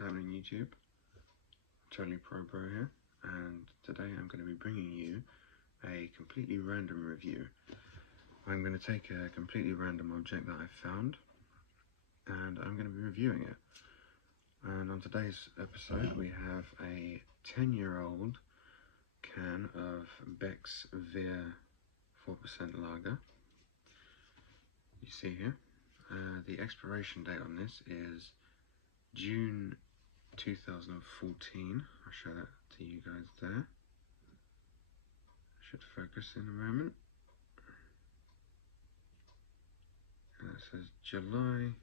happening YouTube? TotallyProBro here, and today I'm going to be bringing you a completely random review. I'm going to take a completely random object that I found and I'm going to be reviewing it. And on today's episode we have a 10-year-old can of Beck's Beer 4% lager. You see here, the expiration date on this is June 2014. I'll show that to you guys there. Should focus in a moment. And it says July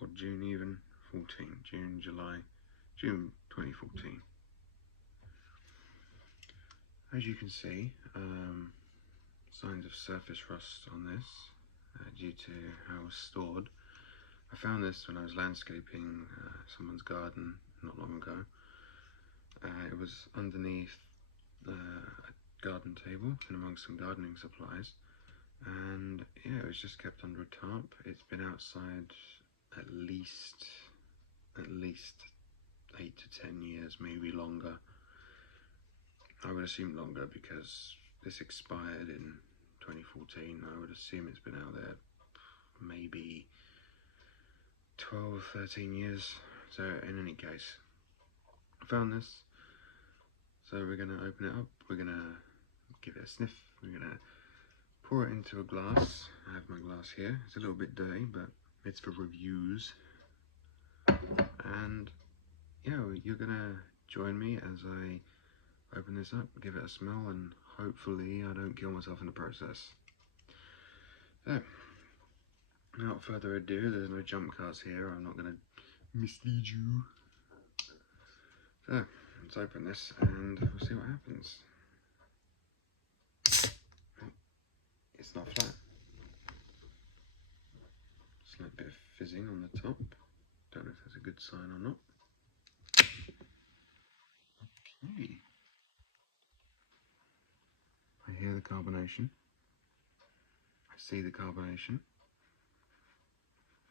or June even 14. June 2014. As you can see, signs of surface rust on this due to how it was stored. I found this when I was landscaping someone's garden not long ago. It was underneath a garden table and amongst some gardening supplies, and yeah, it was just kept under a tarp. It's been outside at least 8 to 10 years, maybe longer. I would assume longer because this expired in 2014. I would assume it's been out there maybe 12, 13 years. So in any case, I found this, so we're going to open it up, we're going to give it a sniff, we're going to pour it into a glass. I have my glass here. It's a little bit dirty, but it's for reviews. And yeah, you're going to join me as I open this up, give it a smell, and hopefully I don't kill myself in the process. So, without further ado, there's no jump cuts here, I'm not going to mislead you. So, let's open this and we'll see what happens. It's not flat. Slight bit of fizzing on the top. Don't know if that's a good sign or not. Okay. I hear the carbonation. I see the carbonation.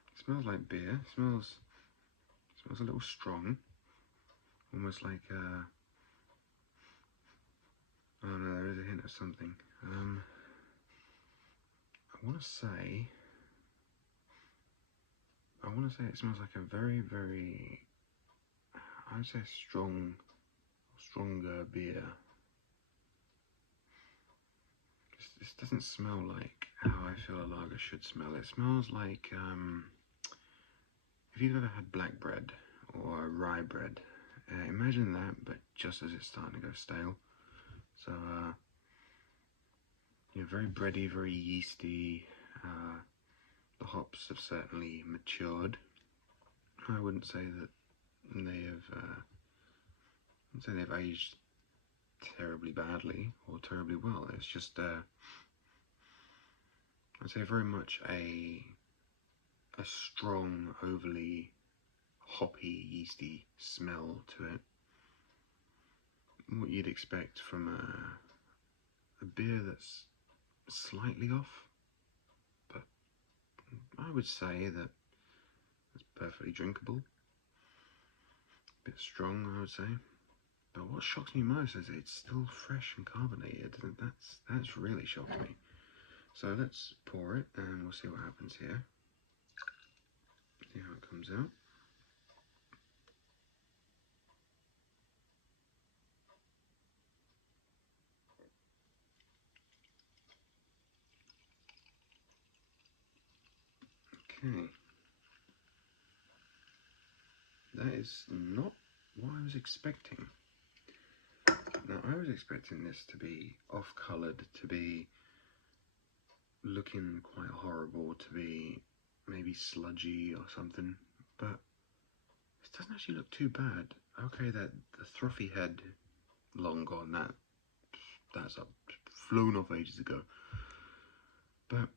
It smells like beer. It smells a little strong. Almost like oh no, there is a hint of something. I want to say it smells like a very, I would say stronger beer. This doesn't smell like how I feel a lager should smell. It smells like if you've ever had black bread or rye bread, imagine that, but just as it's starting to go stale. So yeah, very bready, very yeasty. The hops have certainly matured. I wouldn't say that they've aged terribly badly or terribly well. It's just I'd say very much a strong, overly hoppy, yeasty smell to it. What you'd expect from a beer that's slightly off, but I would say that it's perfectly drinkable. A bit strong, I would say. But what shocks me most is it's still fresh and carbonated. That's really shocked me. So let's pour it and we'll see what happens here. See how it comes out. Okay. That is not what I was expecting. Now, I was expecting this to be off-coloured, to be looking quite horrible, to be maybe sludgy or something, but this doesn't actually look too bad. Okay, the throthy head, long gone, that's flown off ages ago. But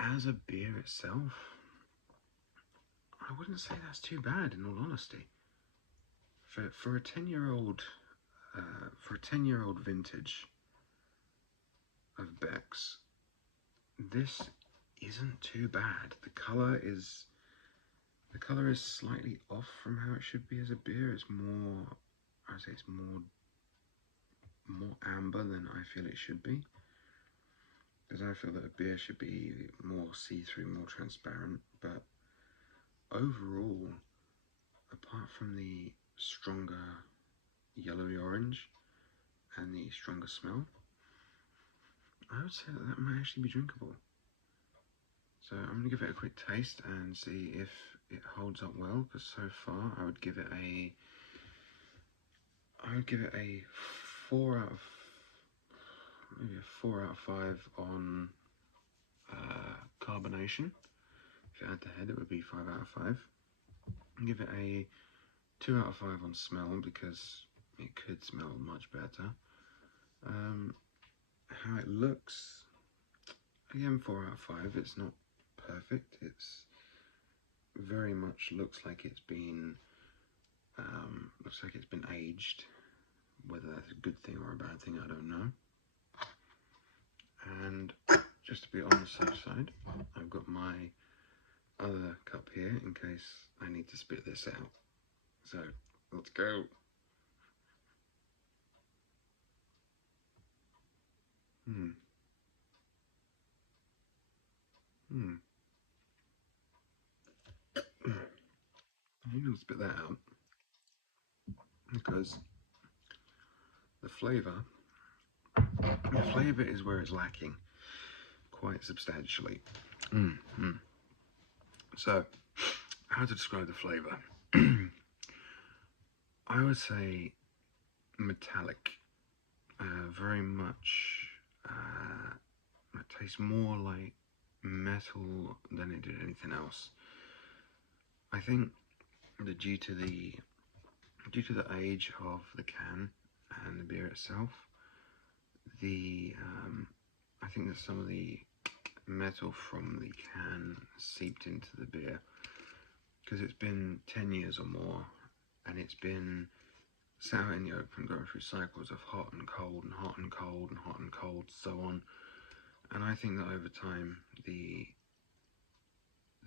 as a beer itself, I wouldn't say that's too bad, in all honesty. For a 10-year-old vintage of Beck's, this isn't too bad. The colour is The colour is slightly off from how it should be as a beer. It's more, I'd say it's more amber than I feel it should be. Because I feel that a beer should be more see-through, more transparent. But overall, apart from the stronger yellowy orange and the stronger smell, I would say that might actually be drinkable. So I'm going to give it a quick taste and see if it holds up well, because so far I would give it a 4 out of maybe a 4 out of 5 on carbonation. If it had to head, it would be 5 out of 5. I'll give it a 2 out of 5 on smell, because it could smell much better. How it looks, again 4 out of 5. It's not perfect. It's very much looks like it's been aged. Whether that's a good thing or a bad thing, I don't know. And just to be on the safe side, I've got my other cup here in case I need to spit this out. So let's go. I'm going to spit that out because the flavour is where it's lacking quite substantially. So, how to describe the flavour? I would say metallic. Very much, it tastes more like metal than it did anything else. I think that due to the age of the can and the beer itself, I think that some of the metal from the can seeped into the beer, because it's been 10 years or more, and it's been sat out in the open, going through cycles of hot and cold and hot and cold and hot and cold, so on. And I think that over time, the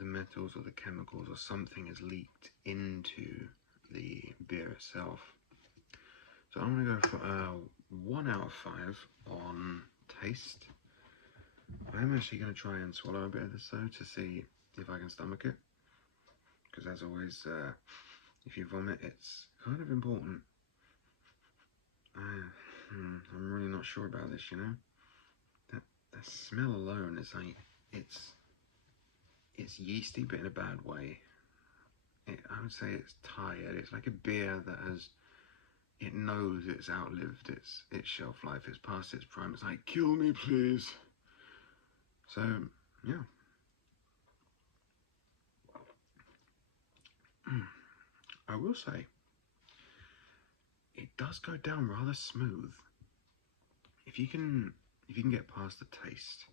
metals or the chemicals or something has leaked into the beer itself. So I'm going to go for 1 out of 5 on taste. I'm actually going to try and swallow a bit of this though, to see if I can stomach it. Because as always, if you vomit, it's kind of important. I'm really not sure about this, you know. That smell alone is like, it's yeasty, but in a bad way. I would say it's tired. It's like a beer that it knows it's outlived its shelf life. It's past its prime. It's like, kill me, please. So, yeah. I will say, it does go down rather smooth. If you can get past the taste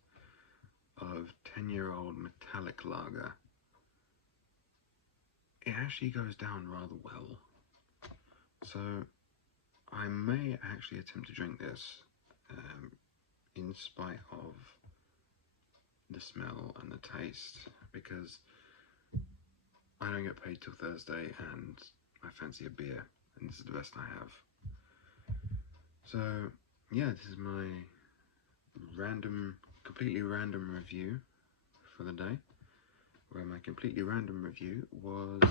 of 10-year-old metallic lager, it actually goes down rather well. So I may actually attempt to drink this in spite of the smell and the taste, because I don't get paid till Thursday and I fancy a beer, and this is the best I have. So yeah, this is my completely random review for the day, where my completely random review was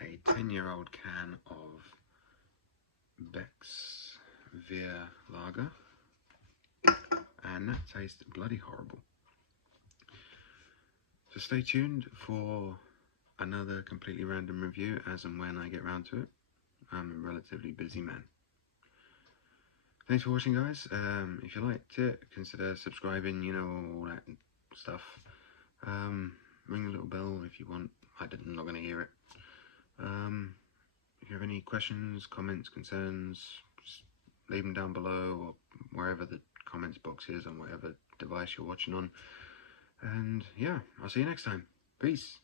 a 10-year-old can of Beck's Veer Lager, and that tastes bloody horrible. So stay tuned for another completely random review as and when I get around to it. I'm a relatively busy man. Thanks for watching, guys. If you liked it, consider subscribing, you know, all that stuff. Ring the little bell if you want. I'm not going to hear it. If you have any questions, comments, concerns, just leave them down below, or wherever the comments box is on whatever device you're watching on. And yeah, I'll see you next time. Peace.